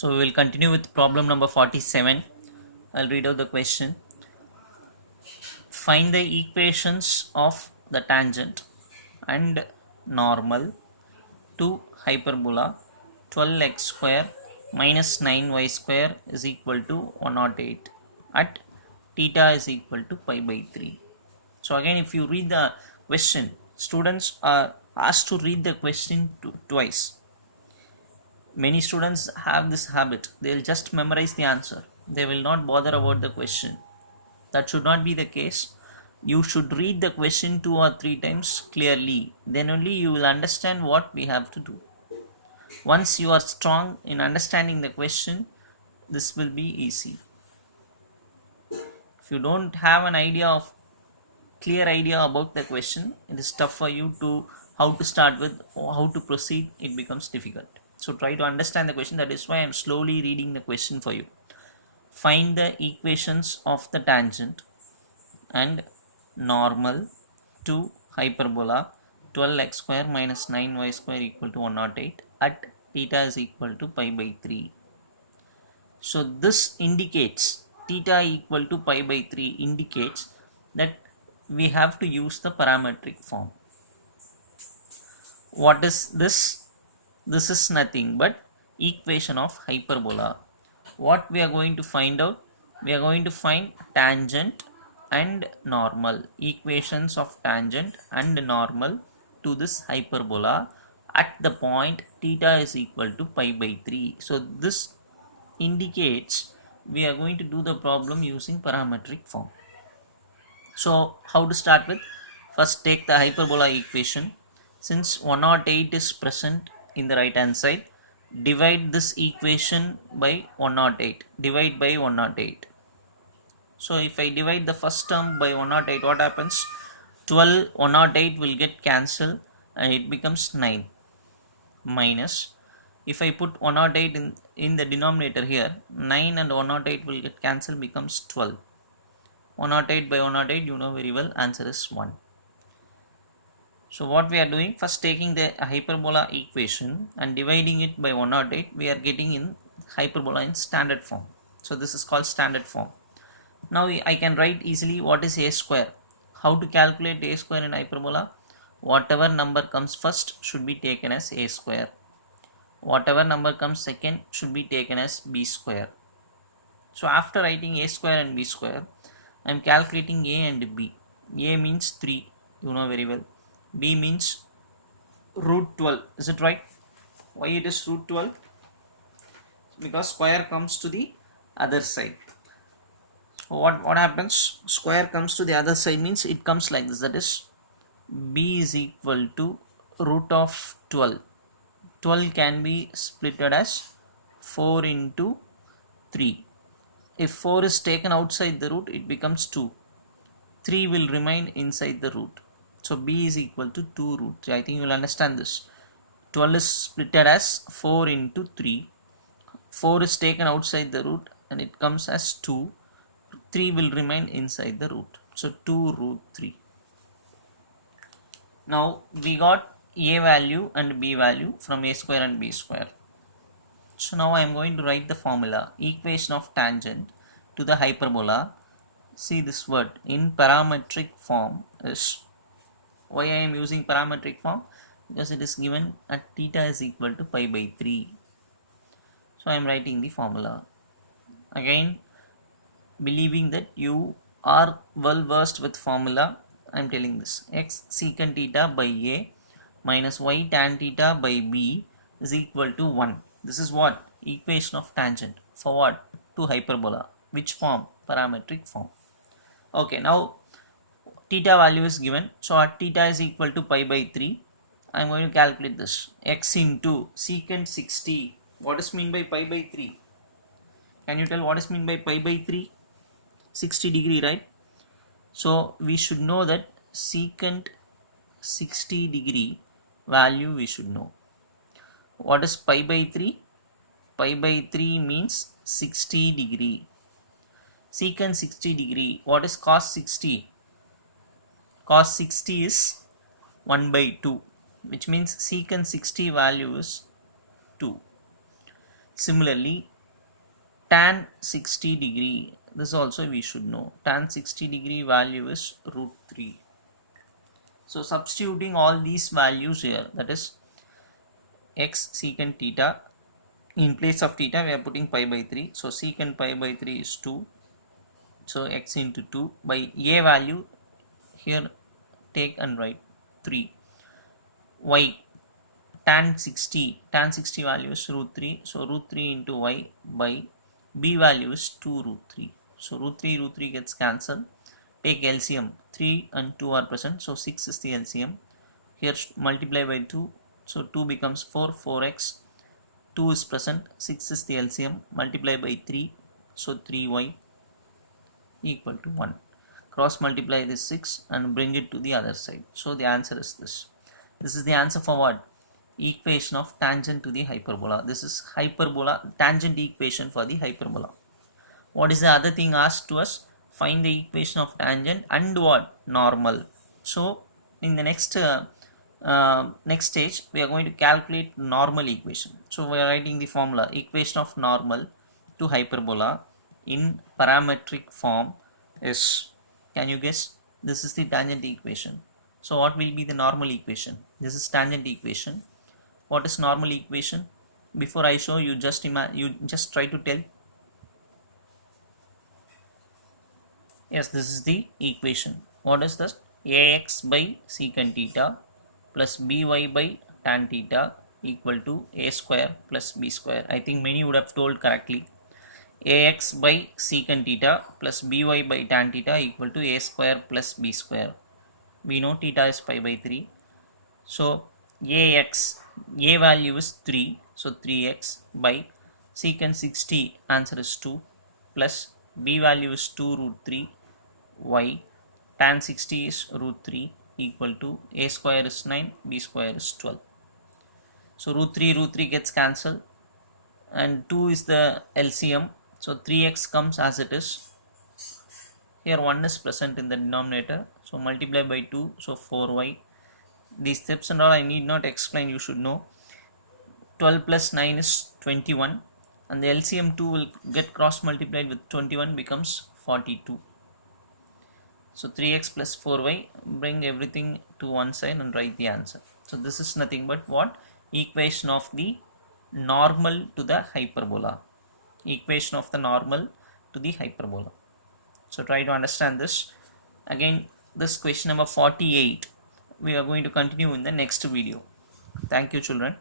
So we will continue with problem number 47. I'll read out the question. Find the equations of the tangent and normal to hyperbola 12x square minus 9y square is equal to 108 at theta is equal to pi by 3. So again, if you read the question, students are asked to read the question twice. Many students have this habit, they'll just memorize the answer, they will not bother about the question. That should not be the case. You should read the question 2 or 3 times clearly, then only you will understand what we have to do. Once you are strong in understanding the question, this will be easy. If you don't have an clear idea about the question, it is tough for you to how to start with or how to proceed. It becomes difficult. So try to understand the question. That is why I am slowly reading the question for you. Find the equations of the tangent and normal to hyperbola 12x square minus 9y square equal to 108 at theta is equal to pi by 3. So this indicates theta equal to pi by 3 indicates that we have to use the parametric form. What is this? This is nothing but equation of hyperbola. What we are going to find out? We are going to find tangent and normal, equations of tangent and normal to this hyperbola at the point theta is equal to pi by 3. So this indicates we are going to do the problem using parametric form. So how to start with? First take the hyperbola equation. Since 108 is present in the right hand side, divide this equation by 108. Divide by 108. So if I divide the first term by 108, what happens? 12, 108 will get cancelled and it becomes 9 minus. If I put 108 in the denominator here, 9 and 108 will get cancelled, becomes 12. 108 by 108, you know very well, answer is 1. So what we are doing, first taking the hyperbola equation and dividing it by 108, we are getting in hyperbola in standard form. So this is called standard form. Now I can write easily what is a square. How to calculate a square in hyperbola? Whatever number comes first should be taken as a square. Whatever number comes second should be taken as b square. So after writing a square and b square, I am calculating a and b. A means 3, you know very well. B means root 12. Is it right? Why it is root 12? Because square comes to the other side. What happens? Square comes to the other side means it comes like this. That is b is equal to root of 12. 12 can be splitted as 4 into 3. If 4 is taken outside the root, it becomes 2. 3 will remain inside the root. So b is equal to 2 root 3. I think you will understand this. 12 is splitted as 4 into 3. 4 is taken outside the root and it comes as 2. 3 will remain inside the root. So 2 root 3. Now we got a value and b value from a square and b square. So now I am going to write the formula, equation of tangent to the hyperbola. See this word in parametric form is. Why I am using parametric form? Because it is given at theta is equal to pi by 3. So I am writing the formula. Again, believing that you are well versed with formula, I am telling this. X secant theta by a minus y tan theta by b is equal to 1. This is what? Equation of tangent. For what? To hyperbola. Which form? Parametric form. Okay, now theta value is given. So at theta is equal to pi by 3. I am going to calculate this. X into secant 60. What is mean by pi by 3? Can you tell what is mean by pi by 3? 60 degree, right? So we should know that secant 60 degree value we should know. What is pi by 3? Pi by 3 means 60 degree. Secant 60 degree. What is cos 60? Cos 60 is 1 by 2, which means secant 60 value is 2. Similarly, tan 60 degree, this also we should know. Tan 60 degree value is root 3. So substituting all these values here, that is x secant theta, in place of theta we are putting pi by 3, so secant pi by 3 is 2, so x into 2 by a value here take and write 3, y tan 60 value is root 3, so root 3 into y by b value is 2 root 3, so root 3 gets cancelled. Take LCM, 3 and 2 are present, so 6 is the LCM. Here multiply by 2, so 2 becomes 4, 4x, 2 is present, 6 is the LCM, multiply by 3, so 3y equal to 1. Cross multiply this 6 and bring it to the other side. So the answer is this. This is the answer for what? Equation of tangent to the hyperbola. This is hyperbola tangent equation for the hyperbola. What is the other thing asked to us? Find the equation of tangent and what? Normal. So in the next stage we are going to calculate normal equation. So we are writing the formula equation of normal to hyperbola in parametric form is, can you guess? This is the tangent equation. So what will be the normal equation? This is tangent equation. What is normal equation? Before I show you, just try to tell. Yes, this is the equation. What is this? Ax by secant theta plus by by tan theta equal to a square plus b square. I think many would have told correctly. Ax by secant theta plus by by tan theta equal to a square plus b square. We know theta is pi by 3. So a value is 3, so 3x by secant 60, answer is 2, plus b value is 2 root 3 y, tan 60 is root 3 equal to a square is 9, b square is 12. So root 3 gets cancelled and 2 is the LCM, so 3x comes as it is. Here 1 is present in the denominator, so multiply by 2, so 4y. These steps and all I need not explain, you should know. 12 plus 9 is 21 and the LCM 2 will get cross multiplied with 21, becomes 42. So 3x plus 4y, bring everything to one side and write the answer. So this is nothing but what? Equation of the normal to the hyperbola. Equation of the normal to the hyperbola. So try to understand this. Again, this question number 48 we are going to continue in the next video. Thank you, children.